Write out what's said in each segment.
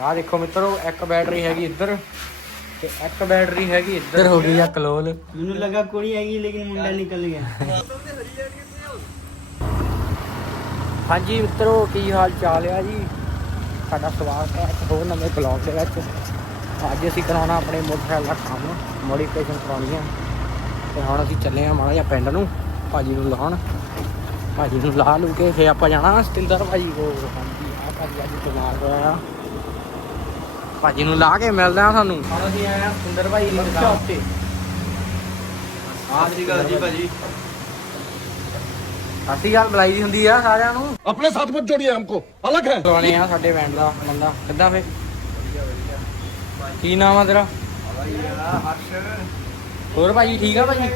ਆਹ ਦੇਖੋ ਮਿੱਤਰੋ ਇੱਕ ਬੈਟਰੀ ਹੈਗੀ ਇੱਧਰ ਤੇ ਇੱਕ ਬੈਟਰੀ ਹੈਗੀ ਇੱਧਰ। ਹੋ ਗਈ ਆ ਕਲੋਲ। ਮੈਨੂੰ ਲੱਗਾ ਕੁੜੀ ਆਏਗੀ ਲੇਕਿਨ ਮੁੰਡਾ ਨਿਕਲ ਗਿਆ। ਹਾਂਜੀ ਮਿੱਤਰੋ ਕੀ ਹਾਲ ਚਾਲ ਆ ਜੀ? ਸਾਡਾ ਸਵਾਗਤ ਹੈ ਇੱਕ ਹੋਰ ਨਵੇਂ ਬਲੌਗ ਦੇ ਵਿੱਚ। ਅੱਜ ਅਸੀਂ ਕਰਾਉਣਾ ਆਪਣੇ ਮੋਟਰਸਾਈਕਲ ਦਾ ਕੰਮ ਮੋਡੀਫਿਕੇਸ਼ਨ ਕਰਾਉਣੀ ਆ। ਤੇ ਹੁਣ ਅਸੀਂ ਚੱਲੇ ਆ ਮਾੜਾ ਜਿਹਾ ਪਿੰਡ ਨੂੰ ਭਾਜੀ ਨੂੰ ਲਾਉਣ। ਭਾਜੀ ਨੂੰ ਲਾ ਲੂ ਕੇ ਫੇਰ ਆਪਾਂ ਜਾਣਾ ਸਤਿੰਦਰ ਭਾਜੀ ਕੋਲ। ਹਾਂਜੀ ਆ ਭਾਜੀ ਅੱਜ ਬਿਮਾਰ ਹੋਇਆ ਆ ਭਾਜੀ ਨੂੰ ਲਾ ਕੇ ਮਿਲਦੇ ਆ ਤੁਹਾਨੂੰ ਅਸੀਂ ਆਏ ਆ ਸੁੰਦਰ ਭਾਈ ਦੀ ਦੁਕਾਨ ਤੇ ਸਤਿ ਸ਼੍ਰੀ ਅਕਾਲ ਜੀ ਭਾਜੀ। ਸਤਿ ਸ਼੍ਰੀ ਬੁਲਾਈ ਦੀ ਹੁੰਦੀ ਆ ਸਾਰਿਆਂ ਨੂੰ। ਆਪਣੇ ਸਾਥ ਵਿੱਚ ਜੋੜੀਏ ਹਮਕੋ ਅਲੱਗ ਹੈ। ਸਾਡੇ ਬੈਂਡ ਦਾ ਬੰਦਾ। ਕਿੱਦਾਂ ਫੇ ਕੀ ਨਾਮ ਆ ਤੇਰਾ? ਹੋਰ ਭਾਜੀ ਠੀਕ ਆ ਭਾਜੀ?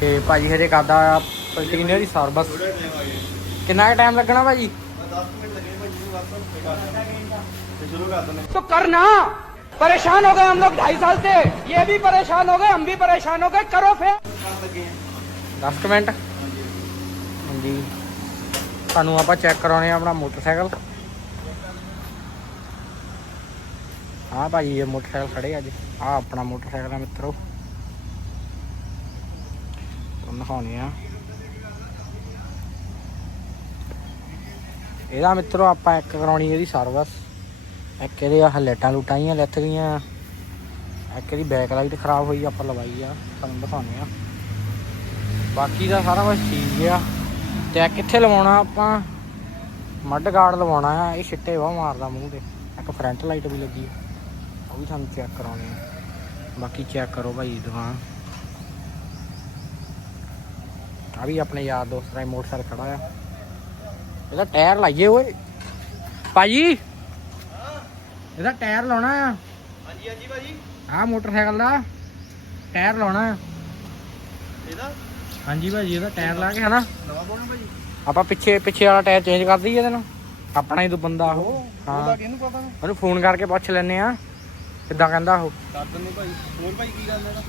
ਤੇ ਭਾਜੀ ਹਜੇ ਆ ਕੰਟੇਨਰ ਦੀ ਕਿੰਨਾ ਟਾਈਮ ਲੱਗਣਾ ਭਾਜੀ? 10 ਮਿੰਟ ਲੱਗੇ ਭਾਜੀ ਨੂੰ ਬਸ तो करना परेशान हो गए हम लोग ढाई साल से ये भी परेशान हो गए हम भी परेशान हो गए करो फिर 10 ਕੁ ਮਿੰਟ ਹਾਂਜੀ ਤੁਹਾਨੂੰ ਆਪਾਂ ਚੈੱਕ ਕਰਾਉਣੇ ਆ ਆਪਣਾ ਮੋਟਰਸਾਈਕਲ ਹਾਂ ਭਾਜੀ ਇਹ ਮੋਟਰਸਾਈਕਲ ਖੜੇ ਅੱਜ ਆ ਆਪਣਾ ਮੋਟਰਸਾਈਕਲ ਆ ਮਿੱਤਰੋ ਤੁਹਾਨੂੰ ਦਿਖਾਉਣੇ ਆ ਇਹਦਾ ਮਿੱਤਰੋ ਆਪਾਂ ਇੱਕ ਕਰਾਉਣੀ ਇਹਦੀ ਸਰਵਿਸ ਇੱਕ ਇਹਦੇ ਆਹ ਲੈਟਾਂ ਲੁਟਾਈਆਂ ਲੱਥ ਗਈਆਂ। ਇੱਕ ਇਹਦੀ ਬੈਕ ਲਾਈਟ ਖਰਾਬ ਹੋਈ, ਆਪਾਂ ਲਵਾਈ ਆ, ਤੁਹਾਨੂੰ ਦਿਖਾਉਂਦੇ ਆ। ਬਾਕੀ ਦਾ ਸਾਰਾ ਕੁਝ ਠੀਕ ਆ। ਤੇ ਕਿੱਥੇ ਲਵਾਉਣਾ ਆਪਾਂ? ਮੱਡ ਗਾਰਡ ਲਵਾਉਣਾ ਆ, ਇਹ ਛਿੱਟੇ ਬਹੁਤ ਮਾਰਦਾ ਮੂੰਹ ਤੇ। ਇੱਕ ਫਰੰਟ ਲਾਈਟ ਵੀ ਲੱਗੀ ਉਹ ਵੀ ਤੁਹਾਨੂੰ ਚੈੱਕ ਕਰਾਉਣੀ ਆ। ਬਾਕੀ ਚੈੱਕ ਕਰੋ ਭਾਈ, ਦੁਕਾਨ। ਆ ਵੀ ਆਪਣੇ ਯਾਰ ਦੋਸਤ ਦਾ ਮੋਟਰਸਾਈਕਲ ਖੜਾ ਆ। ਇਹਦਾ ਟਾਇਰ ਲਾਈਏ ਓਏ। ਭਾਜੀ! ਇਹਦਾ ਟਾਇਰ ਲਾਉਣਾ ਆ। ਹਾਂਜੀ ਹਾਂਜੀ ਭਾਜੀ। ਆ ਮੋਟਰਸਾਈਕਲ ਦਾ। ਟਾਇਰ ਲਾਉਣਾ ਆ। ਇਹਦਾ? ਹਾਂਜੀ ਭਾਜੀ ਇਹਦਾ ਟਾਇਰ ਲਾ ਕੇ ਹਨਾ? ਨਵਾਂ ਪਾਉਣਾ ਭਾਜੀ? ਆਪਾਂ ਪਿੱਛੇ ਪਿੱਛੇ ਵਾਲਾ ਟਾਇਰ ਚੇਂਜ ਕਰ ਦਈਏ ਇਹਦੇ ਨਾਲ। ਆਪਣਾ ਹੀ ਤੂੰ ਬੰਦਾ ਉਹ। ਹਾਂ। ਕਿਹਨੂੰ ਪਤਾ? ਨਾ ਉਹਨੂੰ ਫੋਨ ਕਰਕੇ ਪੁੱਛ ਲੈਨੇ ਆ ਕਿੱਦਾਂ ਕਹਿੰਦਾ ਉਹ। ਕਰ ਦਿੰਦੇ ਭਾਈ ਹੋਰ ਭਾਈ ਕੀ ਗੱਲ ਹੈ ਨਾ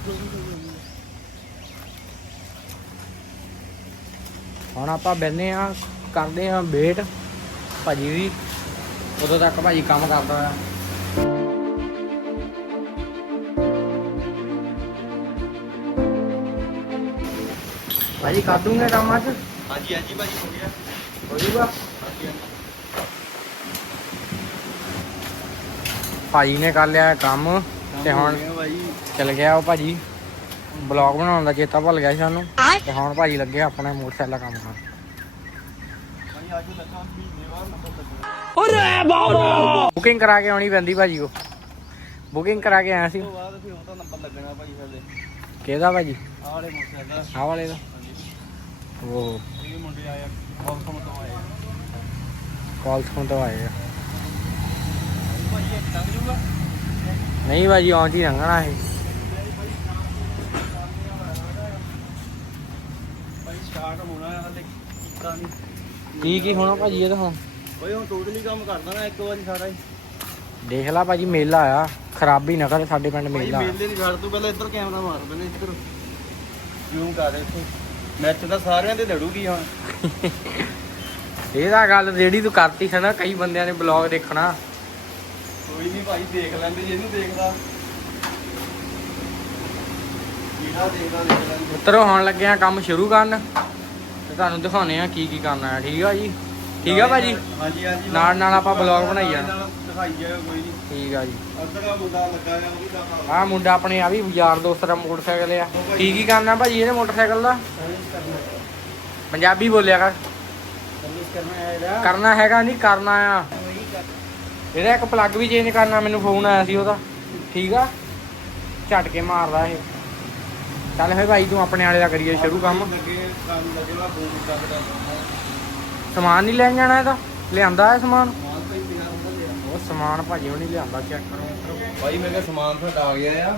ਹੁਣ ਆਪਾਂ ਬੈਨੇ ਆ ਕਰਦੇ ਆ ਵੇਟ। ਭਾਜੀ ਵੀ ਉਦੋਂ ਤੱਕ ਭਾਜੀ ਕੰਮ ਕਰਦਾ ਆ ਭਾਜੀ ਕਰ ਦੂੰਗੇ ਕੰਮ ਅੱਜ? ਹਾਂਜੀ ਹਾਂਜੀ ਭਾਜੀ ਹੋ ਗਿਆ। ਹੋ ਜੂਗਾ ਭਾਜੀ ਨੇ ਕਰ ਲਿਆ ਕੰਮ ਤੇ ਹੁਣ ਚਲ ਗਿਆ ਉਹ ਭਾਜੀ। ਬਲੌਗ ਬਣਾਉਣ ਦਾ ਚੇਤਾ ਭੁੱਲ ਗਿਆ ਸੀ ਸਾਨੂੰ ਤੇ ਹੁਣ ਭਾਜੀ ਲੱਗੇ ਆਪਣੇ ਮੋਟਰਸਾਈਕਲ ਦਾ ਕੰਮ ਕਰਨ। ਨੰਬਰ ਲੱਗਣਾ ਬੁਕਿੰਗ ਕਰਾ ਕੇ ਆਉਣੀ ਪੈਂਦੀ ਭਾਜੀ ਕੋ ਬੁਕਿੰਗ ਕਰਾ ਕੇ ਆਇਆ ਸੀ। ਉਸ ਤੋਂ ਬਾਅਦ ਫਿਰ ਉਹਦਾ ਨੰਬਰ ਲੱਗਣਾ ਭਾਈ ਸਾਡੇ। ਕਿਹਦਾ ਭਾਜੀ? ਆਹ ਵਾਲੇ ਮੋਟਰਸਾਈਕਲ ਆਹ ਵਾਲੇ ਦਾ। ਉਹ ਇਹ ਮੁੰਡੇ ਆਏ ਬਹੁਤ ਸਮਾਂ ਤੋਂ ਆਏ ਆ। ਤੋਂ ਆਏ ਇਹ ਨਹੀਂ ਭਾਜੀ ਆਉਂ ਜੀ ਇਹ। ਹੋਣਾ ਹੈ ਕੀ ਕੀ ਹੋਣਾ ਭਾਜੀ ਇਹਦਾ ਹੁਣ? ਭਾਈ ਹੁਣ ਟੋਟਲੀ ਕੰਮ ਕਰਦਾ ਨਾ ਇੱਕ ਵਾਰੀ ਸਾਰਾ ਹੀ। ਦੇਖ ਲੈ ਭਾਜੀ ਮੇਲਾ ਆ। ਖਰਾਬੀ ਨਾ ਕਰੇ ਸਾਡੇ ਪਿੰਡ ਮੇਲਾ। ਮੇਲੇ ਦੀ ਛੱਡ ਤੂੰ ਪਹਿਲਾਂ ਇੱਧਰ ਕੈਮਰਾ ਮਾਰ ਪਹਿਲਾਂ ਇੱਧਰ। ਜ਼ੂਮ ਕਰ ਇੱਥੇ। ਮੈਚ ਤਾਂ ਸਾਰਿਆਂ ਤੇ ਲੜੂਗੀ ਹੁਣ। ਇਹਦਾ ਗੱਲ ਜਿਹੜੀ ਤੂੰ ਕਰਤੀ ਹੈ ਨਾ ਕਈ ਬੰਦਿਆਂ ਨੇ ਬਲੌਗ ਦੇਖਣਾ। ਕੋਈ ਨਹੀਂ ਭਾਈ ਦੇਖ ਲੈਂਦੇ ਜਿਹਨੂੰ ਦੇਖਦਾ। ਜਿਹੜਾ ਦੇਖਦਾ ਦੇਖ ਲੈਂਦੇ। ਮਿੱਤਰੋ ਹੁਣ ਲੱਗੇ ਆ ਕੰਮ ਸ਼ੁਰੂ ਕਰਨ। ਤੇ ਤੁਹਾਨੂੰ ਦਿਖਾਉਣੇ ਆ ਕੀ ਕੀ ਕਰਨਾ ਹੈ। ਠੀਕ ਆ ਜੀ? ਠੀਕ ਆ ਭਾਜੀ? ਹਾਂਜੀ ਹਾਂਜੀ। ਨਾਲ ਨਾਲ ਆਪਾਂ vlog ਬਣਾਈ ਜਾਣਾ। ਦਿਖਾਈ ਜਾਓ ਕੋਈ ਨਹੀਂ ਠੀਕ ਆ ਜੀ। ਅੱਧਰ ਦਾ ਮੁੰਡਾ ਲੱਗਾ ਆ ਉਹ ਵੀ ਦਿਖਾ ਆਹ ਮੁੰਡਾ ਆਪਣੇ ਆ ਵੀ ਯਾਰ ਦੋਸਤ ਦਾ ਮੋਟਰਸਾਈਕਲ ਆ। ਕੀ ਕੀ ਕਰਨਾ ਭਾਜੀ ਇਹਦੇ ਮੋਟਰਸਾਈਕਲ ਦਾ? ਪੰਜਾਬੀ ਬੋਲਿਆ ਕਰ। ਸਰਵਿਸ ਕਰਨਾ ਹੈ ਇਹਦਾ ਕਰਨਾ ਹੈਗਾ ਨਹੀਂ ਕਰਨਾ ਆ। ਇਹਦਾ ਇੱਕ ਪਲੱਗ ਵੀ ਚੇਂਜ ਕਰਨਾ ਮੈਨੂੰ ਫੋਨ ਆਇਆ ਸੀ ਉਹਦਾ। ਠੀਕ ਆ? ਝਟਕੇ ਮਾਰਦਾ ਇਹ। ਚੱਲ ਫੇ ਭਾਈ ਤੂੰ ਆਪਣੇ ਵਾਲੇ ਦਾ ਕਰੀਏ ਸ਼ੁਰੂ ਕੰਮ। ਸਮਾਨ ਨਹੀਂ ਲੈਣ ਜਾਣਾ ਇਹਦਾ? ਲਿਆਂਦਾ ਹੈ ਸਮਾਨ? ਉਹ ਸਮਾਨ ਭਾਜੀ ਉਹ ਨਹੀਂ ਲਿਆਂਦਾ ਚੈੱਕ ਕਰੋ ਭਾਈ ਮੈਂ ਕਿਹਾ ਸਮਾਨ ਤੁਹਾਡਾ ਆ ਗਿਆ ਆ।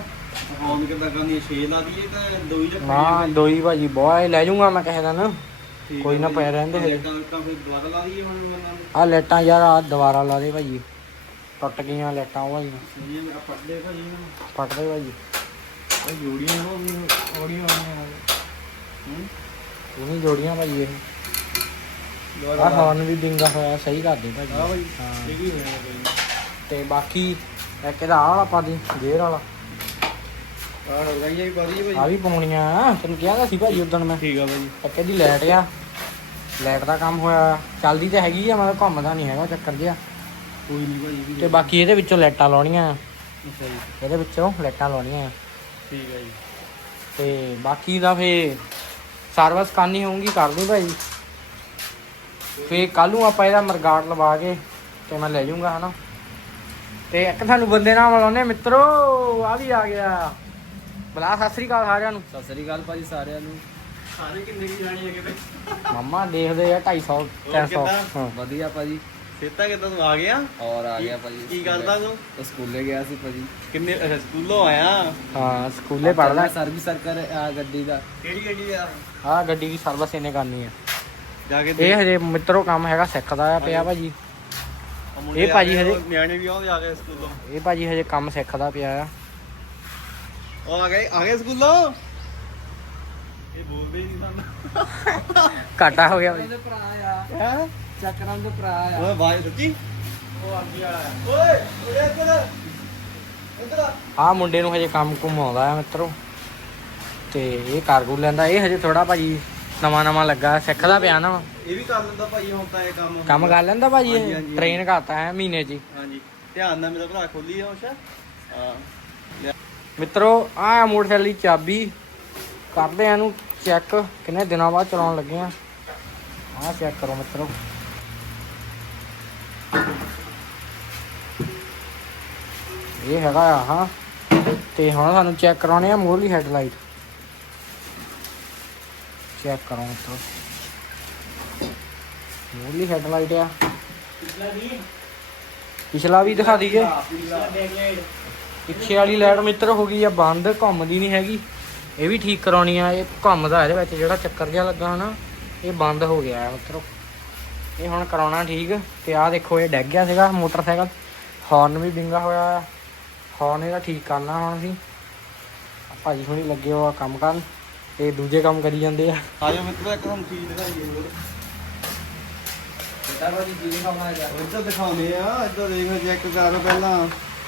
ਹੁਣ ਕਿਦਾਂ ਕਰਨੀ 6 ਲਾ ਦਈਏ ਤਾਂ ਦੋ ਹੀ ਰੱਖਣੀ ਨਾ ਦੋਈ ਭਾਜੀ ਬੋਏ ਲੈ ਜਾਊਂਗਾ ਮੈਂ ਕਿਸੇ ਦਿਨ। ਕੋਈ ਨਾ ਪਏ ਰਹਿੰਦੇ ਹਜੇ। ਤਾਂ ਤਾਂ ਫਿਰ ਦੁਬਾਰਾ ਲਾ ਦਈਏ ਹੁਣ ਬੰਨਾਂ ਨੂੰ ਆ ਲਾਈਟਾਂ ਯਾਰ ਆ ਦੁਬਾਰਾ ਲਾ ਦੇ ਭਾਜੀ ਟੁੱਟ ਗਈਆਂ ਲਾਈਟਾਂ ਉਹ ਭਾਜੀ ਸਹੀ ਹੈ ਪੱਟਦੇ ਭਾਜੀ ਨੂੰ ਫਟ ਦੇ ਭਾਜੀ ਉਹ ਜੋੜੀਆਂ ਹੋ ਗਈਆਂ ਔੜੀਆਂ ਆਉਣੀਆਂ ਇਹ ਨਹੀਂ ਜੋੜੀਆਂ ਭਾਜੀ ਇਹ। ਆ ਹੌਰਨ ਵੀ ਬਿੰਗਾ ਹੋਇਆ ਸਹੀ ਕਰ ਦੇ ਭਾਜੀ ਹਾਂ ਹਾਂ। ਇਹ ਵੀ ਹੋਇਆ ਤੇ ਬਾਕੀ ਇੱਕ ਇਹਦਾ ਆਹ ਵਾਲਾ ਪਾ ਦੀ ਗੇਅਰ ਵਾਲਾ। ਆਹ ਵੀ ਦਈਏ ਆ ਵੀ ਪਾਉਣੀਆਂ ਤੈਨੂੰ ਕਿਹਾ ਤਾਂ ਸੀ ਭਾਜੀ ਉਦੋਂ ਮੈਂ। ਠੀਕ ਆ ਭਾਈ। ਇੱਕ ਇਹਦੀ ਲਾਈਟ ਆ। ਲਾਈਟ ਦਾ ਕੰਮ ਹੋਇਆ ਚੱਲਦੀ ਤੇ ਹੈਗੀ ਆ ਮਤਲਬ ਘੁੰਮਦਾ ਨਹੀਂ ਹੈਗਾ ਚੱਕਰ ਜਿਹਾ। ਕੋਈ ਨਹੀਂ ਵੀ ਤੇ ਬਾਕੀ ਇਹਦੇ ਵਿੱਚੋਂ ਲਾਈਟਾਂ ਲਾਉਣੀਆਂ। ਅੱਛਾ ਜੀ। ਇਹਦੇ ਵਿੱਚੋਂ ਲਾਈਟਾਂ ਲਾਉਣੀਆਂ। ਠੀਕ ਆ ਜੀ। ਤੇ ਬਾਕੀ ਦਾ ਫੇ ਸਰਵਿਸ ਕਰਨੀ ਹੋਊਗੀ ਕਰ ਦੂੰ ਭਾਈ। ਫੇ ਕੱਲ ਨੂੰ ਆਪਾਂ ਇਹਦਾ ਮਰਗਾੜ ਲਵਾ ਕੇ ਤੇ ਮੈਂ ਲੈ ਜਾਊਂਗਾ ਹਨਾ। ਤੇ ਇੱਕ ਤੁਹਾਨੂੰ ਬੰਦੇ ਨਾਲ ਮਿਲਾਉਣੇ ਮਿੱਤਰੋ ਆ ਵੀ ਆ ਗਿਆ। ਬਲਾ ਸਤਿ ਸ੍ਰੀ ਅਕਾਲ ਸਾਰਿਆਂ ਨੂੰ। ਸਤਿ ਸ੍ਰੀ ਅਕਾਲ ਭਾਜੀ ਸਾਰਿਆਂ ਨੂੰ। ਸਾਰੇ ਕਿੰਨੇ ਕੀ ਜਾਣੀ ਹੈਗੇ ਭਾਈ? ਮੰਮਾ ਦੇਖਦੇ ਆ 250 300 ਕਿੱਦਾਂ? ਹਾਂ। ਵਧੀਆ ਭਾਜੀ। ਸੇਤਾ ਕਿੱਦਾਂ ਤੂੰ ਆ ਗਿਆ? ਔਰ ਆ ਗਿਆ ਭਾਜੀ ਕੀ ਕਰਦਾ ਤੂੰ? ਉਹ ਸਕੂਲੇ ਗਿਆ ਸੀ ਭਾਜੀ। ਕਿੰਨੇ ਅੱਛਾ ਸਕੂਲੋਂ ਆਇਆ? ਹਾਂ ਸਕੂਲੇ ਪੜਦਾ ਸਰਵਿਸ ਕਰ ਆ ਗੱਡੀ ਦਾ। ਕਿਹੜੀ ਗੱਡੀ ਆ? ਆ ਗੱਡੀ ਦੀ ਸਰਵਿਸ ਇਹਨੇ ਕਰਨੀ ਆ। ਜਾ ਕੇ ਇਹ ਹਜੇ ਮਿੱਤਰੋ ਕੰਮ ਹੈਗਾ ਸਿੱਖਦਾ ਆ ਪਿਆ ਭਾਜੀ। ਇਹ ਭਾਜੀ ਹਜੇ- ਨਿਆਣੇ ਵੀ ਆਉਂਦੇ ਆ ਗਏ ਸਕੂਲੋਂ। ਇਹ ਭਾਜੀ ਹਜੇ ਕੰਮ ਸਿੱਖਦਾ ਪਿਆ ਆ। ਉਹ ਆ ਗਏ ਆ ਗਏ ਸਕੂਲੋਂ? ਇਹ ਬੋਲਦੇ ਹੀ ਨਹੀਂ ਸਾਨੂੰ। ਘਾਟਾ ਹੋ ਗਿਆ ਭਾਜੀ ਉਹਦੇ ਭਰਾ ਆ। ਹੈ? ਚੱਕਰਾਂ ਦੇ ਭਰਾ ਆ। ਉਹ ਬਾਈ ਸੱਚੀ? ਉਹ ਆਂਦੀ ਵਾਲਾ ਓਏ ਓਏ ਇੱਧਰ ਇੱਧਰ ਆ। ਮੁੰਡੇ ਨੂੰ ਹਜੇ ਕੰਮ ਕੁਮ ਆਉਂਦਾ ਆ ਮਿੱਤਰੋ। ਤੇ ਇਹ ਕਾਰਗੋ ਲੈਂਦਾ ਇਹ ਹਜੇ ਥੋੜਾ ਭਾਜੀ ਨਵਾਂ ਨਵਾਂ ਲੱਗਾ ਸਿੱਖਦਾ ਪਿਆ ਨਾ। ਇਹ ਵੀ ਕਰ ਲੈਂਦਾ ਭਾਈ ਹੁਣ ਤਾਂ ਇਹ ਕੰਮ ਕੰਮ ਕਰ ਲੈਂਦਾ ਭਾਜੀ ਇਹ। ਟ੍ਰੇਨ ਕਰਤਾ ਹੈ ਮਹੀਨੇ 'ਚ। ਹਾਂਜੀ। ਧਿਆਨ ਨਾਲ ਮੇਰਾ ਭਰਾ ਖੋਲੀ ਆ ਉਸ਼ਾ ਹਾਂ। ਮਿੱਤਰੋ, ਆਹ ਮੋਟਰਸਾਈਕਲ ਦੀ ਚਾਬੀ ਕਰਦੇ ਆ ਇਹਨੂੰ ਚੈੱਕ ਕਿੰਨੇ ਦਿਨਾਂ ਬਾਅਦ ਚਲਾਉਣ ਲੱਗੇ ਆ। ਆਹ ਚੈੱਕ ਕਰੋ ਮਿੱਤਰੋ। ਇਹ ਹੈਗਾ ਆ ਤੇ ਹੁਣ ਸਾਨੂੰ ਚੈੱਕ ਕਰਾਉਣੇ ਆ ਮੋਰਲੀ ਹੈਡਲਾਈਟ ਚੈੱਕ ਕਰੋ ਮਿੱਤਰੋ। ਮੋਰਲੀ ਹੈਡਲਾਈਟ ਆ। ਪਿਛਲਾ ਵੀ ਦਿਖਾ ਦਈਏ। ਪਿੱਛੇ ਵਾਲੀ ਲਾਈਟ ਮਿੱਤਰ ਹੋ ਗਈ ਆ ਬੰਦ ਘੁੰਮਦੀ ਨਹੀਂ ਹੈਗੀ। ਇਹ ਵੀ ਠੀਕ ਕਰਾਉਣੀ ਆ ਇਹ ਘੁੰਮਦਾ ਇਹਦੇ ਵਿੱਚ ਜਿਹੜਾ ਚੱਕਰ ਜਿਹਾ ਲੱਗਾ ਹਨਾ ਇਹ ਬੰਦ ਹੋ ਗਿਆ ਹੈ ਮਿੱਤਰੋ। ਇਹ ਹੁਣ ਕਰਾਉਣਾ ਠੀਕ ਤੇ ਆਹ ਦੇਖੋ ਇਹ ਡੈਗ ਗਿਆ ਸੀਗਾ ਮੋਟਰਸਾਈਕਲ। ਹਾਰਨ ਵੀ ਵਿੰਗਾ ਹੋਇਆ ਆ। ਹਾਰਨ ਇਹਦਾ ਠੀਕ ਕਰਨਾ ਹੁਣ ਅਸੀਂ। ਭਾਜੀ ਹੁਣੀ ਲੱਗੇ ਹੋ ਆ ਕੰਮ ਕਰਨ ਤੇ ਦੂਜੇ ਕੰਮ ਕਰੀ ਜਾਂਦੇ ਆ। ਆਜੋ ਮਿੱਤਰੋ ਇੱਕ ਤੁਹਾਨੂੰ ਚੀਜ਼ ਦਿਖਾਈਏ ਹੋਰ। ਬੇਟਾ ਭਾਜੀ ਕੀ ਦਿਖਾਉਣਾ ਹੈ ਇੱਧਰ ਦਿਖਾਉਂਦੇ ਆ ਇੱਧਰ ਦੇਖ ਚੈੱਕ ਕਰ ਪਹਿਲਾਂ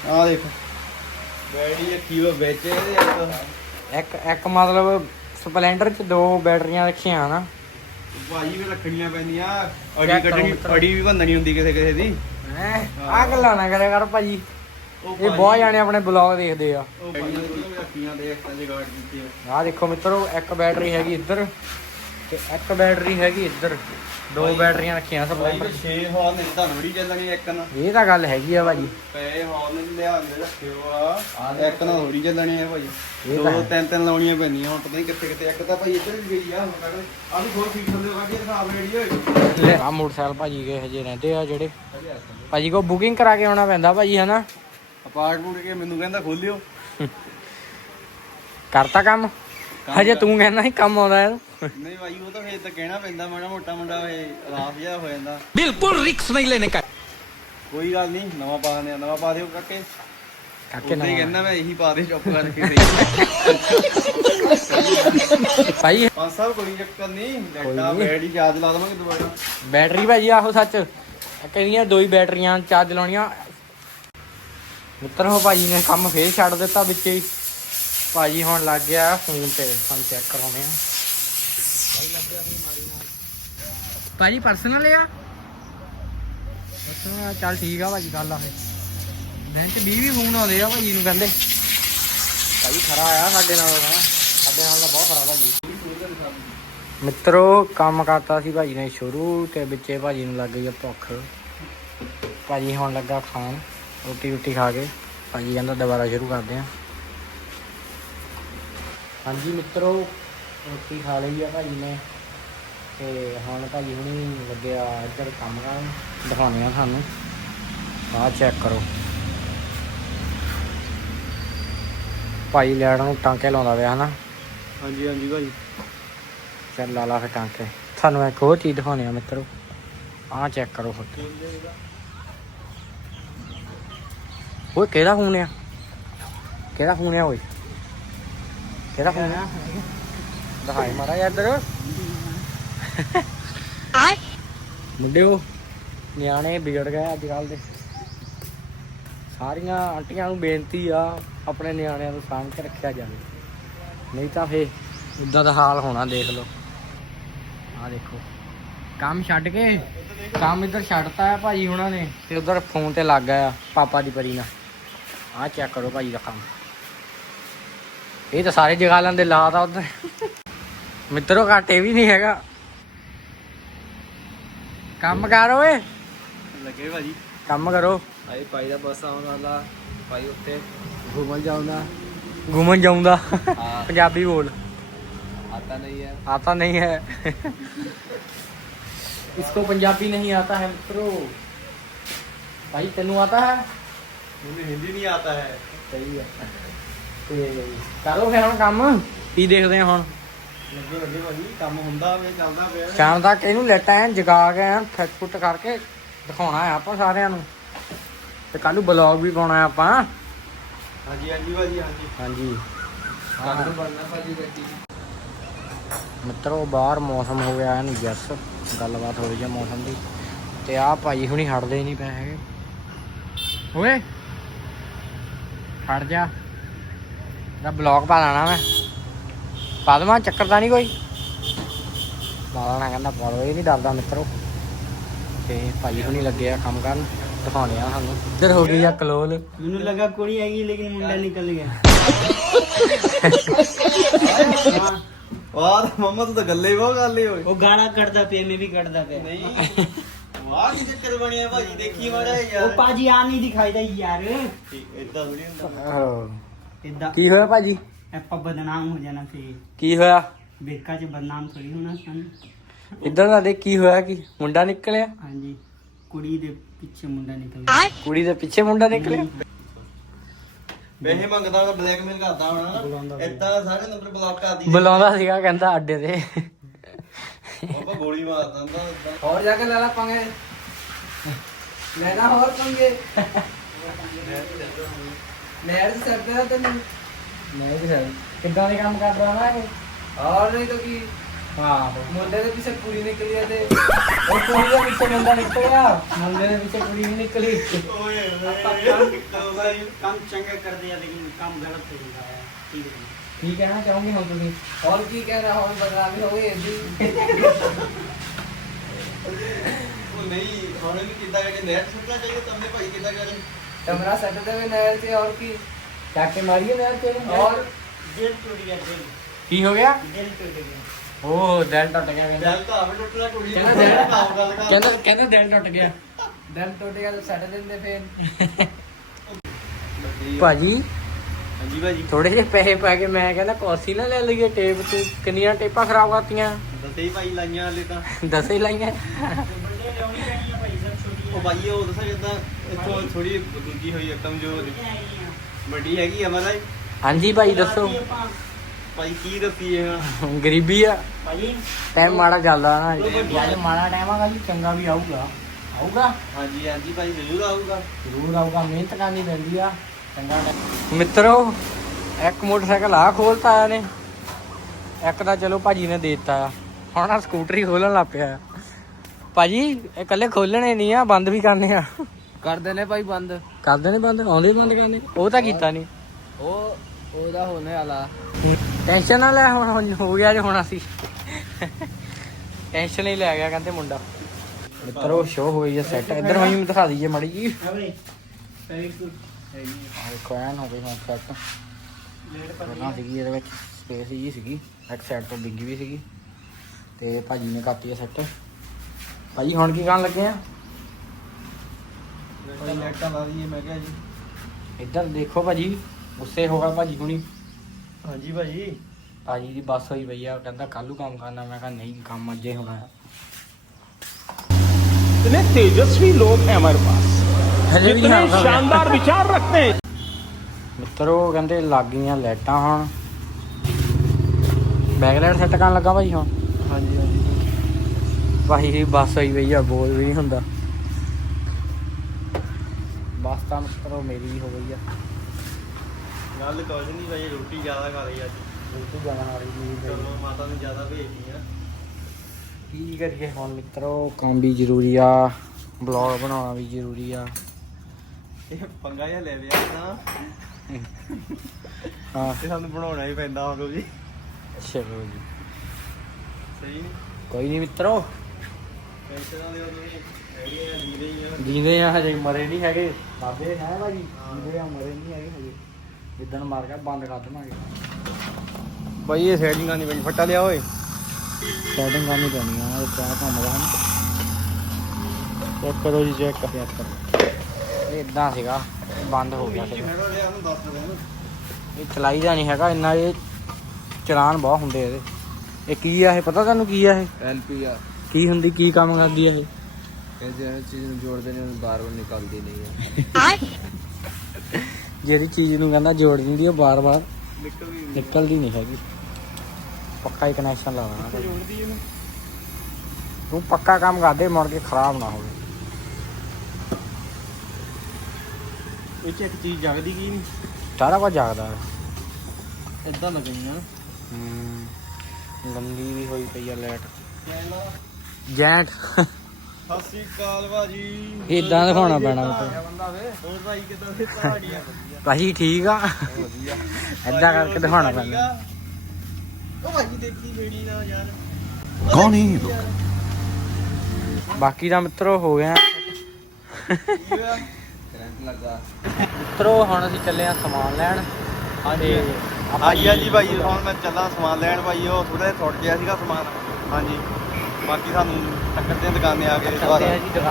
ਆਹ ਦੇਖ। ਬੈੜੀ ਰੱਖੀ ਵਾ ਵਿੱਚ ਇਹਦੇ ਇੱਕ ਇੱਕ ਇੱਕ ਮਤਲਬ ਸਪਲੈਂਡਰ 'ਚ ਦੋ ਬੈਟਰੀਆਂ ਰੱਖੀਆਂ ਨਾ ਭਾਈ ਵੀ ਰੱਖਣੀਆਂ ਪੈਂਦੀਆਂ Check ਅੜੀ ਕਰੋ ਕੱਢਣੀ ਮਿੱਤਰੋ। ਅੜੀ ਵੀ ਬੰਨਣੀ ਹੁੰਦੀ ਕਿਸੇ ਕਿਸੇ ਦੀ। ਹੈ? ਆ ਗੱਲਾਂ ਨਾ ਕਰਿਆ ਕਰ ਭਾਜੀ। ਉਹ ਇਹ ਬਹੁਤ ਜਾਣੇ ਆਪਣੇ ਬਲੌਗ ਦੇਖਦੇ ਆ। ਉਹ ਬੈੜੀਆਂ ਵੀ ਰੱਖੀਆਂ ਦੇਖ ਤਾਂ ਜਗਾੜ ਦਿੱਤੀ ਆ। ਆਹ ਦੇਖੋ ਮਿੱਤਰੋ ਇੱਕ ਬੈਟਰੀ ਹੈਗੀ ਇੱਧਰ ਤੇ ਇੱਕ ਬੈਟਰੀ ਹੈਗੀ ਇੱਧਰ। ਦੋ ਬੈਟਰੀਆਂ ਰੱਖੀਆਂ ਭਾਈ ਸਪਲੈਂਡਰ 6 ਹਾਲ ਨੇ ਤਾਂ ਬੜੀ ਚੱਲਣੀ ਇੱਕ ਨਾ। ਇਹ ਤਾਂ ਗੱਲ ਹੈਗੀ ਆ ਭਾਜੀ। ਪਏ ਹਾਲ ਨੇ ਲਿਆਂਦੇ ਰੱਖਿਓ ਆ। ਇੱਕ ਨਾ ਥੋੜੀ ਚੱਲਣੀ ਆ ਭਾਈ ਦੋ। ਤਿੰਨ ਤਿੰਨ ਲਾਉਣੀਆਂ ਪੈਂਦੀਆਂ ਹੁਣ ਪਤਾ ਨਹੀਂ ਕਿੱਥੇ ਕਿੱਥੇ। ਇੱਕ ਤਾਂ ਭਾਈ ਇੱਧਰ ਵੀ ਗਈ ਆ ਹੁਣ ਤੱਕ। ਆ ਵੀ ਹੋਰ ਫੀਟ ਥੱਲੇ ਵਾਗੇ ਹਿਸਾਬ ਰੇੜੀ ਹੋਈ ਲੈ ਆ ਮੋਟਰਸਾਈਕਲ ਭਾਜੀ ਕੇ ਹਜੇ ਰਹਿੰਦੇ ਆ ਜਿਹੜੇ। ਭਾਜੀ ਕੋ ਬੁਕਿੰਗ ਕਰਾ ਕੇ ਆਉਣਾ ਪੈਂਦਾ ਭਾਜੀ ਹਨਾ? ਅਪਾਰਟਮੈਂਟ ਕੇ ਮੈਨੂੰ ਕਹਿੰਦਾ ਖੋਲਿਓ। ਕਰਤਾ ਕੰਮ? ਹਜੇ ਤੂੰ ਕਹਿੰਦਾ ਸੀ ਕੰਮ ਆਉਂਦਾ ਹੈ ਨਹੀਂ ਭਾਈ ਉਹ ਤਾਂ ਫੇਰ ਤਾਂ ਕਹਿਣਾ ਪੈਂਦਾ ਮਾੜਾ ਮੋਟਾ ਮੁੰਡਾ ਇਹ ਰਾਫ ਜਿਹਾ ਹੋ ਜਾਂਦਾ। ਬਿਲਕੁਲ ਰਿਕਸ ਨਹੀਂ ਲੈਣੇ ਕਾ ਕੋਈ ਗੱਲ ਨਹੀਂ ਨਵਾਂ ਪਾ ਦਿੰਦੇ ਨਵਾਂ ਪਾ ਦਿਓ ਕਾਕੇ। ਕਾਕੇ ਨਾ ਕਹਿੰਦਾ ਮੈਂ ਇਹੀ ਪਾ ਦੇ ਚੁੱਪ ਕਰਕੇ ਭਾਈ ਪੰਜ ਸਾਹਿਬ ਕੋਈ ਚੱਕਰ ਨਹੀਂ ਡਾਟਾ ਬੈਟਰੀ ਚਾਰਜ ਲਾ ਦਵਾਂਗੇ ਦੁਬਾਰਾ। ਬੈਟਰੀ ਭਾਜੀ ਆਹੋ ਸੱਚ। ਕਹਿੰਦੀਆਂ ਦੋ ਹੀ ਬੈਟਰੀਆਂ ਚਾਰਜ ਲਾਉਣੀਆਂ। ਮਿੱਤਰੋ ਭਾਜੀ ਨੇ ਕੰਮ ਫੇਰ ਛੱਡ ਦਿੱਤਾ ਵਿੱਚੇ ਹੀ। ਭਾਜੀ ਹੁਣ ਲੱਗ ਗਿਆ ਫੋਨ ਤੇ ਸਾਨੂੰ ਚੈੱਕ ਕਰਾਉਣੇ ਆ ਭਾਜੀ ਪਰਸਨਲ ਆ? ਅੱਛਾ, ਚੱਲ ਠੀਕ ਆ ਭਾਜੀ, ਗੱਲ ਆ ਫੇ ਦਿਨ ਚ 20 ਵੀ ਫੋਨ ਆਉਂਦੇ ਆ ਭਾਜੀ ਨੂੰ ਕਹਿੰਦੇ। ਭਾਜੀ ਖਰਾ ਆ ਸਾਡੇ ਨਾਲ ਤਾਂ ਸਾਡੇ ਨਾਲ ਤਾਂ ਬਹੁਤ ਖਰਾ ਭਾਜੀ। ਮਿੱਤਰੋ, ਕੰਮ ਕਰਤਾ ਸੀ ਭਾਜੀ ਨੇ ਸ਼ੁਰੂ ਤੇ ਵਿੱਚੇ ਭਾਜੀ ਨੂੰ ਲੱਗ ਗਈ ਆ ਭੁੱਖ। ਭਾਜੀ ਹੁਣ ਲੱਗਾ ਖਾਣ ਰੋਟੀ ਰੋਟੀ ਖਾ ਕੇ। ਭਾਜੀ ਕਹਿੰਦਾ ਦੁਬਾਰਾ ਸ਼ੁਰੂ ਕਰਦੇ ਆ। ਹਾਂਜੀ ਮਿੱਤਰੋ ਰੋਟੀ ਖਾ ਲਈ ਆ ਭਾਜੀ ਨੇ। ਤੇ ਹੁਣ ਭਾਜੀ ਹੁਣੀ ਲੱਗਿਆ ਇੱਧਰ ਕੰਮ ਕਰਨ ਦਿਖਾਉਣੇ ਆ ਤੁਹਾਨੂੰ। ਆਹ ਚੈੱਕ ਕਰੋ। ਭਾਈ ਲੈਣ ਨੂੰ ਟਾਂਕੇ ਲਾਉਂਦਾ ਪਿਆ ਹਨਾ? ਹਾਂਜੀ ਹਾਂਜੀ ਭਾਈ ਚੱਲ ਲਾ ਲਾ ਫਿਰ ਟਾਂਕੇ। ਤੁਹਾਨੂੰ ਇੱਕ ਹੋਰ ਚੀਜ਼ ਦਿਖਾਉਣੀ ਆ ਮਿੱਤਰੋ। ਆਹ ਚੈੱਕ ਕਰੋ ਫਿਰ। ਓਏ ਕਿਹਦਾ ਫੋਨ ਆ? ਕਿਹਦਾ ਫੋਨ ਆ ਓਏ? ਕਿਹਦਾ ਫੋਨ ਆ ਦਿਖਾਈ ਮਾਰਾ ਯਾਰ ਇੱਧਰ ਮੁੰਡਿਓ ਨਿਆਣੇ ਵਿਗੜ ਗਏ ਅੱਜ ਕੱਲ ਦੇ ਸਾਰੀਆਂ ਆਂਟੀਆਂ ਨੂੰ ਬੇਨਤੀ ਆ ਆਪਣੇ ਨਿਆਣਿਆਂ ਨੂੰ ਸਾਂਭ ਕੇ ਰੱਖਿਆ ਜਾਵੇ ਨਹੀਂ ਤਾਂ ਫੇ ਇਦਾਂ ਦਾ ਹਾਲ ਹੋਣਾ ਦੇਖ ਲਓ ਆ ਦੇਖੋ ਕੰਮ ਛੱਡ ਕੇ ਕੰਮ ਇੱਧਰ ਛੱਡਤਾ ਹੈ ਭਾਜੀ ਉਹਨਾਂ ਨੇ ਤੇ ਉਧਰ ਫੋਨ ਤੇ ਲੱਗ ਗਿਆ ਪਾਪਾ ਦੀ ਪਰੀ ਨਾਲ ਆ ਚੈੱਕ ਕਰੋ ਭਾਜੀ ਦਾ ਕੰਮ ਇਹ ਤਾਂ ਸਾਰੇ ਜਗਾ ਲੈਂਦੇ ਲਾਤਾ ਉਧਰ ਮਿੱਤਰੋ ਘਾਟੇ ਵੀ ਨਹੀਂ ਹੈਗਾ ਕੰਮ ਕਰ ਓਏ ਲੱਗੇ ਭਾਜੀ ਕੰਮ ਕਰੋ ਭਾਈ ਭਾਈ ਦਾ ਬੱਸ ਆਉਣ ਵਾਲਾ ਭਾਈ ਉੱਤੇ ਘੁੰਮਣ ਜਾਉਂਦਾ ਘੁੰਮਣ ਜਾਉਂਦਾ हाँ ਪੰਜਾਬੀ ਬੋਲ आता नहीं है आता नहीं है इसको पंजाबी नहीं आता है मित्रों भाई तेनू आता है ਮੈਨੂੰ ਹਿੰਦੀ ਨਹੀਂ ਆਤਾ ਹੈ ਸਹੀ ਹੈ ਤੇ ਕੀ ਦੇਖਦੇ ਹੁਣ? ਕੰਮ ਹੁੰਦਾ ਵੇ ਚੱਲਦਾ ਪਿਆ। ਸ਼ਾਮ ਤੱਕ ਇਹਨੂੰ ਲੈਟਾ ਐ ਜਗਾ ਕੇ ਕਰਕੇ ਦਿਖਾਉਣਾ ਆ ਆਪਾਂ ਸਾਰਿਆਂ ਨੂੰ। ਤੇ ਕੱਲ ਨੂੰ ਬਲੌਗ ਵੀ ਪਾਉਣਾ ਆਪਾਂ। ਹਾਂਜੀ ਹਾਂਜੀ ਭਾਜੀ ਹਾਂਜੀ। ਹਾਂਜੀ। ਕੱਲ ਨੂੰ ਬਾਹਰ ਮੌਸਮ ਹੋ ਗਿਆ ਐਨ ਜੱਸ ਗੱਲਬਾਤ ਹੋ ਰਹੀ ਹੈ ਮੌਸਮ ਦੀ। ਤੇ ਆਹ ਭਾਈ ਹੁਣੀ ਹਟਦੇ ਨਹੀਂ ਪੈ ਹੈਗੇ। ਓਏ! ਹਟ ਜਾ। ਦਾ ਬਲੌਗ ਪਾ ਲੈਣਾ ਮੈਂ। ਪਾ ਦੇਵਾਂ ਚੱਕਰ ਤਾਂ ਨਹੀਂ ਕੋਈ। ਪਾ ਲੈਣਾ ਕਹਿੰਦਾ ਪਾ ਲਓ ਇਹ ਨਹੀਂ ਡਰਦਾ ਮਿੱਤਰੋ। ਤੇ ਭਾਈ ਹੁਣੀ ਲੱਗੇ ਆ ਕੰਮ ਕਰਨ ਦਿਖਾਉਣੇ ਆ ਸਾਨੂੰ। ਇੱਧਰ ਹੋ ਗਈ ਆ ਕਲੋਲ। ਮੈਨੂੰ ਲੱਗਾ ਕੁੜੀ ਹੈਗੀ ਲੇਕਿਨ ਮੁੰਡਾ ਨਿਕਲ ਗਿਆ। ਵਾਹ ਮੰਮਾ ਤੂੰ ਤਾਂ ਗੱਲੇ ਹੀ ਬਹੁਤ ਕਰ ਲਈ ਓਏ। ਉਹ ਗਾਣਾ ਕੱਢਦਾ ਪਿਆ ਮੈਂ ਵੀ ਕੱਢਦਾ ਪਿਆ। ਨਹੀਂ ਵਾਹ ਕੀ ਚੱਕਰ ਬਣਿਆ ਭਾਜੀ? ਦੇਖੀ ਮਾੜਾ ਜਿਹਾ। ਉਹ ਯਾਰ ਪਾਜੀ ਆ ਨਹੀਂ ਦਿਖਾਈਦਾ ਯਾਰ। ਇਦਾਂ ਥੋੜੀ ਹੁੰਦਾ। ਇਦਾਂ ਕੀ ਹੋਇਆ ਭਾਜੀ? ਆਪਾਂ ਬਦਨਾਮ ਹੋ ਜਾਣਾ ਸੀ। ਕੀ ਹੋਇਆ? ਵੇਕਾ ਚ ਬਦਨਾਮ ਥੋੜੀ ਹੋਣਾ ਸਾਨੂੰ। ਇੱਧਰ ਦਾ ਦੇਖ ਕੀ ਹੋਇਆ ਕੀ? ਮੁੰਡਾ ਨਿਕਲਿਆ? ਹਾਂਜੀ ਕੁੜੀ ਦੇ ਪਿੱਛੇ ਮੁੰਡਾ ਨਿਕਲ ਗਿਆ ਕੁੜੀ ਦੇ ਪਿੱਛੇ ਮੁੰਡਾ ਨਿਕਲਿਆ? ਪੈਸੇ ਮੰਗਦਾ ਉਹ ਬਲੈਕਮੇਲ ਕਰਦਾ ਹੋਣਾ ਇਦਾਂ ਸਾਰੇ ਨੰਬਰ ਬਲੌਕ ਕਰ ਦੀ ਬੁਲਾਉਂਦਾ ਸੀਗਾ ਕਹਿੰਦਾ ਅੱਡੇ ਤੇ। ਬਾਬਾ ਗੋਲੀ ਮਾਰ ਦਿੰਦਾ ਹੋਰ ਜਾ ਕੇ ਲੈ ਪੰਗੇ। ਲੈਣਾ ਹੋਰ ਪੰਗੇ। नहर से चलते रहते नहीं ਨਹੀਂ ਸਰ ਕਿੱਦਾਂ ਦੇ ਕੰਮ ਕਰਦਾ ਨਾ ਇਹ और नहीं तो कि ਹਾਂ मुंडे के पीछे पूरी निकल गए थे ਉਹ ਕੁੜੀ ਦੇ ਪਿੱਛੇ ਮੁੰਡਾ ਨਿਕਲਿਆ ਮੁੰਡੇ ਦੇ ਪਿੱਛੇ ਕੁੜੀ ਨਹੀਂ ਨਿਕਲੀ ਓਏ ਆਪਾਂ ਕੰਮ ਕੰਮ ਚੰਗਾ ਕਰਦੇ ਆ ਲੇਕਿਨ ਕੰਮ ਗਲਤ ਹੋ ਜਾਂਦਾ ਹੈ ਠੀਕ ਹੈ ਕੀ ਕਹਿਣਾ ਚਾਹੋਗੇ ਹੁਣ ਤੁਸੀਂ और की कह रहा और बदनामी हो गई भी ਉਹ ਨਹੀਂ ਹੁਣ ਵੀ ਕਿੱਦਾਂ ਕਰਕੇ ਨੈਟ ਸੁੱਟਣਾ ਚਾਹੀਦਾ ਤੁਮਨੇ ਭਾਈ ਕਿੱਦਾਂ ਕਰੇ कमरा सटते हुए नहर से और की ਚਾਕੇ ਮਾਰੀਏ ਨਾ ਤੇ और ਦਿਲ ਟੁੱਟ ਗਿਆ ਦਿਲ ਕੀ ਹੋ ਗਿਆ ਦਿਲ ਟੁੱਟ ਗਿਆ ਉਹ ਦਿਲ ਟੁੱਟ ਗਿਆ ਕਹਿੰਦਾ ਦਿਲ ਤਾਂ ਆਵੇ ਟੁੱਟਣਾ ਕੁੜੀ ਕਹਿੰਦਾ ਦਾ ਦਿਲ- ਆਪ ਗੱਲ ਕਰ ਕਹਿੰਦਾ ਕਹਿੰਦਾ ਦਿਲ ਟੁੱਟ ਗਿਆ दिल टूट गया तो सट देंगे फिर ਭਾਜੀ ਹਾਂਜੀ ਭਾਜੀ ਥੋੜੇ ਜਿਹੇ ਪੈਸੇ ਪਾ ਕੇ ਮੈਂ ਕਹਿੰਦਾ ਕੌਸੀ ਨਾ ਲੈ ਲਈਏ ਟੇਪ ਤੂੰ ਕਿੰਨੀਆਂ ਟੇਪਾਂ ਖਰਾਬ ਕਰਤੀਆਂ ਦੱਸੇ ਹੀ ਭਾਈ ਲਾਈਆਂ ਹਲੇ ਤਾਂ ਦਸੇ ਹੀ ਲਾਈਆਂ ਬੰਦੇ ਲਿਆਉਣੀ ਪੈਣੀ ਆ ਭਾਈ ਸਭ ਛੋਟੀ ਉਹ ਭਾਈ ਉਹ ਦੱਸਾਂ ਜਿੱਦਾਂ ਇੱਥੋਂ ਥੋੜੀ ਦੂਜੀ ਹੋਈ ਹੈ ਕਮਜ਼ੋਰ ਵੱਡੀ ਹੈਗੀ ਆ ਮਹਾਰਾਜ। ਹਾਂਜੀ ਭਾਈ ਦੱਸੋ। ਭਾਈ ਕੀ ਦੱਸੀ ਇਹ ਗਰੀਬੀ ਆ। ਭਾਈ ਟਾਈਮ ਮਾੜਾ ਚੱਲਦਾ ਨਾ ਯਾਰ ਮਾੜਾ ਟਾਈਮ ਆਗਾ ਜੀ ਚੰਗਾ ਵੀ ਆਊਗਾ। ਆਊਗਾ? ਹਾਂਜੀ ਹਾਂਜੀ ਭਾਈ ਜ਼ਰੂਰ ਆਊਗਾ। ਜ਼ਰੂਰ ਆਊਗਾ ਮਿਹਨਤ ਕਰਨੀ ਪੈਂਦੀ ਆ। ਚੰਗਾ ਮਿੱਤਰੋ ਇੱਕ ਮੋਟਰਸਾਈਕਲ ਆ ਖੋਲਤਾ ਆ ਨੇ ਇੱਕ ਤਾਂ ਚਲੋ ਭਾਜੀ ਨੇ ਦੇ ਦਿੱਤਾ। ਆ ਹੁਣ ਆ ਸਕੂਟਰੀ ਖੋਲਣ ਲੱਗ ਪਿਆ। ਆ। ਭਾਜੀ ਇਹ ਇਕੱਲੇ ਖੋਲਣੇ ਨਹੀਂ ਆ ਬੰਦ ਵੀ ਕਰਨੇ ਆ। ਕਰਦੇ ਨੇ ਭਾਈ ਬੰਦ। ਕਰਦੇ ਨੇ ਬੰਦ ਆਉਂਦੇ ਬੰਦ ਕਰਨੇ। ਉਹ ਤਾਂ ਕੀਤਾ ਨਹੀਂ ਉਹ ਉਹਦਾ ਹੋਣੇ ਵਾਲਾ ਟੈਨਸ਼ਨ ਨਾ ਲੈ ਹੁਣ ਹੋ ਗਿਆ ਜੇ ਹੁਣ ਅਸੀਂ। ਟੈਨਸ਼ਨ ਹੀ ਲੈ ਗਿਆ ਕਹਿੰਦੇ ਮੁੰਡਾ। ਮਿੱਤਰੋ ਸ਼ੋ ਹੋ ਗਈ ਸੈੱਟ ਇੱਧਰ ਹੋਈ ਮੈਂ ਦਿਖਾ ਦਈਏ ਮੜੀ ਜੀ ਕੋਇਨ ਹੋ ਗਈ ਹੁਣ ਸੈੱਟ ਪਹਿਲਾਂ ਸੀਗੀ ਇਹਦੇ ਵਿੱਚ ਸਪੇਸ ਜੀ ਸੀਗੀ। ਇੱਕ ਤੋਂ ਡਿੱਗੀ ਵੀ ਸੀਗੀ। ਤੇ ਭਾਜੀ ਨੇ ਕਾਪੀ ਹੈ ਸੈੱਟ ਭਾਜੀ ਹੁਣ ਕੀ ਕਰਨ ਲੱਗੇ ਆ? ਭਾਈ ਲੈਟਾਂ ਲਾ ਦਈਏ ਮੈਂ ਕਿਹਾ ਜੀ ਇੱਧਰ ਦੇਖੋ ਭਾਜੀ ਗੁੱਸੇ ਹੋ ਗਿਆ ਭਾਜੀ ਹੁਣੀ ਹਾਂਜੀ ਭਾਜੀ ਭਾਜੀ ਦੀ ਬੱਸ ਹੋਈ ਪਈ ਆ ਕਹਿੰਦਾ ਕੱਲੂ ਕੰਮ ਕਰਨਾ ਮੈਂ ਕਿਹਾ ਨਹੀਂ ਕੰਮ ਅੱਜੇ ਹੋਣਾ ਆ इतने तेजस्वी लोग हैं हमारे पास ਹਜੇ ਵੀ इतने ਹਾਂ ਭਾਵੇਂ। शानदार विचार रखते हैं ਮਿੱਤਰੋ ਕਹਿੰਦੇ ਲੱਗ ਗਈਆਂ ਲਾਈਟਾਂ ਹੁਣ ਬੈਕਲਾਈਟ ਸੈੱਟ ਕਰਨ ਲੱਗਾ ਭਾਈ ਹੁਣ ਹਾਂਜੀ ਹਾਂਜੀ ਭਾਈ ਦੀ ਬੱਸ ਹੋਈ ਪਈ ਆ ਬੋਲ ਵੀ ਨਹੀਂ ਹੁੰਦਾ ਬੱਸ ਤਾਂ ਮਿੱਤਰੋ ਮੇਰੀ ਵੀ ਹੋ ਗਈ ਆ। ਗੱਲ ਕੁਝ ਨਹੀਂ ਭਾਈ ਰੋਟੀ ਜ਼ਿਆਦਾ ਖਾ ਲਈ ਅੱਜ। ਬਿਲਕੁਲ ਜਾਣਾ ਆ ਰਹੀ ਚਲੋ ਮਾਤਾ ਨੂੰ ਜ਼ਿਆਦਾ ਭੇਜਦੀ ਆ। ਕੀ ਕਰੀਏ ਹੁਣ ਮਿੱਤਰੋ ਕੰਮ ਵੀ ਜ਼ਰੂਰੀ ਆ ਬਲੌਗ ਬਣਾਉਣਾ ਵੀ ਜ਼ਰੂਰੀ ਆ। ਇਹ ਪੰਗਾ ਜਿਹਾ ਲੈ ਲਿਆ ਨਾ। ਹਾਂ। ਤੇ ਸਾਨੂੰ ਬਣਾਉਣਾ ਹੀ ਪੈਂਦਾ ਹੁਣ ਜੀ ਚਲੋ ਜੀ। ਸਹੀ। ਨਹੀਂ ਕੋਈ ਨਹੀਂ ਮਿੱਤਰੋ। ਦੇ ਹੈਗੇ ਆ ਲੀੜੇ ਹੀ ਆ ਜੀਂਦੇ ਆ ਹਜੇ ਮਰੇ ਨਹੀਂ ਹੈਗੇ। ਬਾਬੇ ਹੈ ਭਾਜੀ ਜੀਂਦੇ ਆ ਮਰੇ ਨਹੀਂ ਹੈਗੇ ਹਜੇ। ਜਿੱਦਣ ਮਾਰ ਗਿਆ ਬੰਦ ਕਰ ਦੇਵਾਂਗੇ। ਬਾਈ ਇਹ ਸੈਟਿੰਗਾਂ ਨਹੀਂ ਬਣੀ ਫੱਟਾ ਲਿਆ ਓਏ। ਸੈਟਿੰਗ ਕਰਨੀ ਪੈਣੀ ਆ ਇਹ ਕਿਆ ਕੰਮ ਦਾ ਹਨ। ਚੈੱਕ ਕਰੋ ਜੀ ਚੈੱਕ ਚੈੱਕ ਕਰੋ। ਇਹ ਇਦਾਂ ਸੀਗਾ ਬੰਦ ਹੋ ਗਿਆ ਸੀਗਾ। ਦੇ ਇਹ ਚਲਾਈ ਦਾ ਨਹੀਂ ਹੈਗਾ ਇੰਨਾ ਇਹ ਚਲਾਨ ਬਹੁਤ ਹੁੰਦੇ ਇਹਦੇ। ਇਹ ਕੀ ਆ ਇਹ? ਪਤਾ ਤੁਹਾਨੂੰ ਕੀ ਆ ਇਹ? ਐਲਪੀ ਆ। ਕੀ ਹੁੰਦੀ ਕੀ ਕੰਮ ਕਰਦੀ ਆ ਇਹ? ਇਹ ਜਿਹੜੇ ਚੀਜ਼ ਨੂੰ ਜੋੜਦੇ ਨੇ ਉਹਨੂੰ ਬਾਰ-ਬਾਰ ਨਿਕਲਦੀ ਨਹੀਂ ਹੈ। ਜਿਹੜੀ ਚੀਜ਼ ਨੂੰ ਕਹਿੰਦਾ ਜੋੜ ਦਿੰਦੀ ਉਹ ਬਾਰ-ਬਾਰ ਨਿਕਲਦੀ ਨਹੀਂ ਹੈਗੀ। ਪੱਕਾ ਹੀ ਕਨੈਕਸ਼ਨ ਲਾ ਦੇਣਾ। ਜੋੜਦੀ ਇਹਨੂੰ। ਤੂੰ ਪੱਕਾ ਕੰਮ ਕਰਦੇ ਮੁੜ ਕੇ ਖਰਾਬ ਨਾ ਹੋਵੇ। ਇਹ ਚ ਇੱਕ ਚੀਜ਼ ਜਗਦੀ ਕੀ ਨਹੀਂ ਸਾਰਾ ਕੁਝ ਜਾਗਦਾ ਹੈ। ਇਦਾਂ ਲੱਗਣੀ ਆ। ਹੂੰ। ਲੰਗੀ ਵੀ ਹੋਈ ਪਈ ਆ ਲਾਈਟ। ਜੈਂਟ। ਸਤਿ ਸ੍ਰੀ ਅਕਾਲ ਇਦਾਂ ਦਿਖਾਉਣਾ ਪੈਣਾ ਬੰਦਾ ਵੇ ਹੋਰ ਭਾਈ ਕਿਦਾਂ ਸੇ ਪਹਾੜੀਆਂ ਵਧੀਆ। ਭਾਜੀ ਠੀਕ ਆ। ਵਧੀਆ। ਐਦਾਂ ਕਰਕੇ ਦਿਖਾਉਣਾ ਪੈਣਾ। ਉਹ ਭਾਜੀ ਦੇਖੀ ਬੇੜੀ ਨਾ ਯਾਰ। ਕੌਣ ਹੈ ਲੋਕ? ਬਾਕੀ ਦਾ ਮਿੱਤਰੋ ਹੋ ਗਿਆ। ਮਿੱਤਰੋ ਹੁਣ ਅਸੀਂ ਚੱਲੇ ਆ ਸਮਾਨ ਲੈਣ। ਹਾਂਜੀ। ਹਾਂਜੀ ਹਾਂਜੀ ਭਾਈ ਹੁਣ ਮੈਂ ਚੱਲਾਂ ਸਮਾਨ ਲੈਣ ਭਾਈ ਉਹ ਥੋੜਾ ਥੋੜ ਗਿਆ ਸੀਗਾ ਸਮਾਨ। ਹਾਂਜੀ। ਬਾਕੀ ਸਾਨੂੰ ਟੱਕਰਦੇ ਆ ਦੁਕਾਨੇ ਆ ਕੇ ਆ।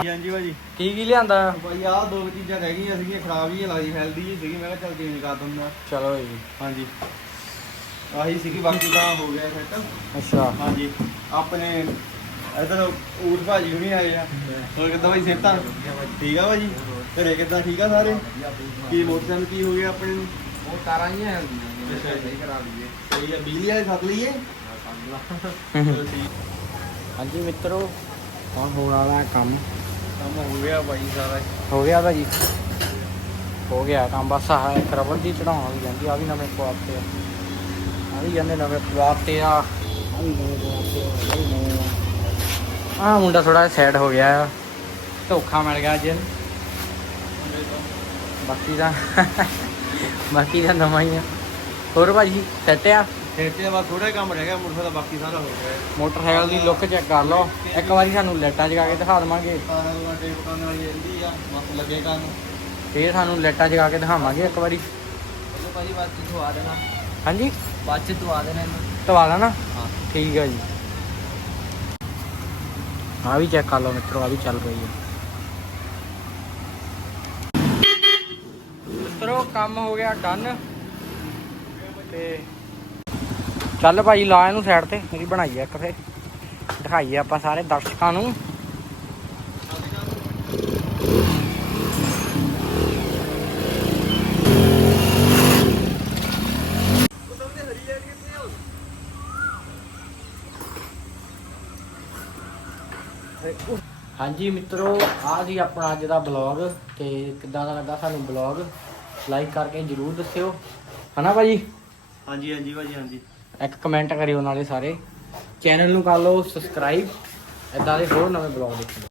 ਹਾਂਜੀ ਭਾਜੀ। ਕੀ ਕੀ ਲਿਆਂਦਾ? ਭਾਈ ਆਹ ਦੋ ਕੁ ਚੀਜ਼ਾਂ ਰਹਿ ਗਈਆਂ ਸੀਗੀਆਂ ਖਰਾਬ ਹੀ ਲੱਗਦੀ ਹੈਲਦੀ ਜੀ ਸੀਗੀ ਮੈਂ ਕਿਹਾ ਚੱਲ ਚੇਂਜ ਕਰ ਦਿੰਦਾ। ਚਲੋ ਜੀ। ਹਾਂਜੀ। ਆਹੀ ਸੀਗੀ ਬਾਕੀ ਤਾਂ ਹੋ ਗਿਆ ਸੈੱਟ ਅੱਛਾ। ਹਾਂਜੀ। ਆਪਣੇ ਇਧਰ ਊਟ ਭਾਜੀ ਹੁਣੀ ਆਏ ਆ। ਹੋਰ ਕਿੱਦਾਂ ਭਾਈ ਸਿਹਤਾਂ? ਠੀਕ ਆ ਭਾਜੀ? ਘਰੇ ਕਿੱਦਾਂ ਠੀਕ ਆ ਸਾਰੇ? ਕੀ ਮੋਟਰਸਾਈਕਲ ਕੀ ਹੋ ਗਿਆ ਆਪਣੇ ਨੂੰ? ਉਹ ਤਾਰਾਂ ਹੀ ਹੈ ਜੀ। ਸਹੀ ਕਰਾ ਲਈਏ। ਸਹੀ ਆ ਬਿਜਲੀ ਵਾਲੇ ਸੱਦ ਲਈਏ? ਚਲੋ ਠੀਕ। ਹਾਂਜੀ ਮਿੱਤਰੋ ਹੁਣ ਹੋਣ ਵਾਲਾ ਕੰਮ। ਕੰਮ ਹੋ ਗਿਆ ਭਾਈ ਸਾਰਾ। ਹੋ ਗਿਆ ਭਾਜੀ। ਹੋ ਗਿਆ ਕੰਮ ਬਸ ਆਹ ਇੱਕ ਰਬੜ ਦੀ ਚੜਾਉਣ ਵੀ ਜਾਂਦੀ ਆ ਵੀ ਨਵੇਂ ਪਵਾਤੇ ਆ। ਆ ਵੀ ਜਾਂਦੇ ਨਵੇਂ ਪਵਾਤੇ ਆ। ਆ ਵੀ ਨਵੇਂ ਪਵਾਤੇ ਆ ਆਹ ਵੀ ਨਵੇਂ ਆ। ਮੁੰਡਾ ਥੋੜਾ ਸਾਈਡ ਹੋ ਗਿਆ ਆ। ਧੋਖਾ ਮਿਲ ਗਿਆ ਅੱਜ ਬਾਕੀ ਦਾ ਬਾਕੀ ਦਾ ਨਵਾਂ ਹੀ ਆ। ਹੋਰ ਭਾਜੀ ਸੈੱਟ ਆ? ਖੇਤੇ ਬਸ ਥੋੜਾ ਕੰਮ ਰਹਿ ਗਿਆ ਮੁਰਸਾ ਦਾ ਬਾਕੀ ਸਾਰਾ ਹੋ ਗਿਆ। ਮੋਟਰਸਾਈਕਲ ਦੀ ਲੁੱਕ ਚੈੱਕ ਕਰ ਲਓ। ਇੱਕ ਵਾਰੀ ਸਾਨੂੰ ਲਾਈਟਾਂ ਜਗਾ ਕੇ ਦਿਖਾ ਦੇਵਾਂਗੇ। ਸਾਰਾ ਉਹ ਟੇਪ ਕਰਨ ਵਾਲੀ ਰਹਿੰਦੀ ਆ ਬਸ ਲੱਗੇ ਕੰਨ ਫੇਰ ਸਾਨੂੰ ਲਾਈਟਾਂ ਜਗਾ ਕੇ ਦਿਖਾਵਾਂਗੇ ਇੱਕ ਵਾਰੀ। ਚਲੋ ਭਾਜੀ ਬਾਅਦ ਚ ਧਵਾ ਦੇਣਾ। ਹਾਂਜੀ? ਬਾਅਦ ਚ ਧਵਾ ਦੇਣਾ ਇਹਨੂੰ। ਧਵਾ ਦੇਣਾ? ਹਾਂ। ਠੀਕ ਹੈ ਜੀ। ਆ ਵੀ ਚੈੱਕ ਕਰ ਲਓ ਮਿੱਤਰੋ ਆ ਵੀ ਚੱਲ ਰਹੀ ਹੈ ਮਿੱਤਰੋ ਕੰਮ ਹੋ ਗਿਆ ਡਨ। ਤੇ ਚੱਲ ਭਾਈ ਲਾ ਇਹਨੂੰ ਸਾਈਡ ਤੇ ਮੇਰੀ ਬਣਾਈ ਆ ਇੱਕ ਫੇਰ। ਦਿਖਾਈਏ ਆਪਾਂ ਸਾਰੇ ਦਰਸ਼ਕਾਂ ਨੂੰ। ਹਾਂਜੀ ਮਿੱਤਰੋ ਆਹ ਸੀ ਆਪਣਾ ਅੱਜ ਦਾ ਬਲੌਗ ਤੇ ਕਿੱਦਾਂ ਦਾ ਲੱਗਾ ਸਾਨੂੰ ਬਲੌਗ ਲਾਈਕ ਕਰਕੇ ਜਰੂਰ ਦੱਸਿਓ। ਹਨਾ ਭਾਜੀ ਹਾਂਜੀ ਹਾਂਜੀ ਭਾਜੀ ਹਾਂਜੀ। ਇੱਕ ਕਮੈਂਟ ਕਰਿਓ ਨਾਲੇ ਸਾਰੇ ਚੈਨਲ ਨੂੰ ਕਰ ਲਓ ਸਬਸਕ੍ਰਾਈਬ ਇਦਾਂ ਦੇ ਹੋਰ ਨਵੇਂ ਬਲੌਗ ਦੇਖਣ ਲਈ।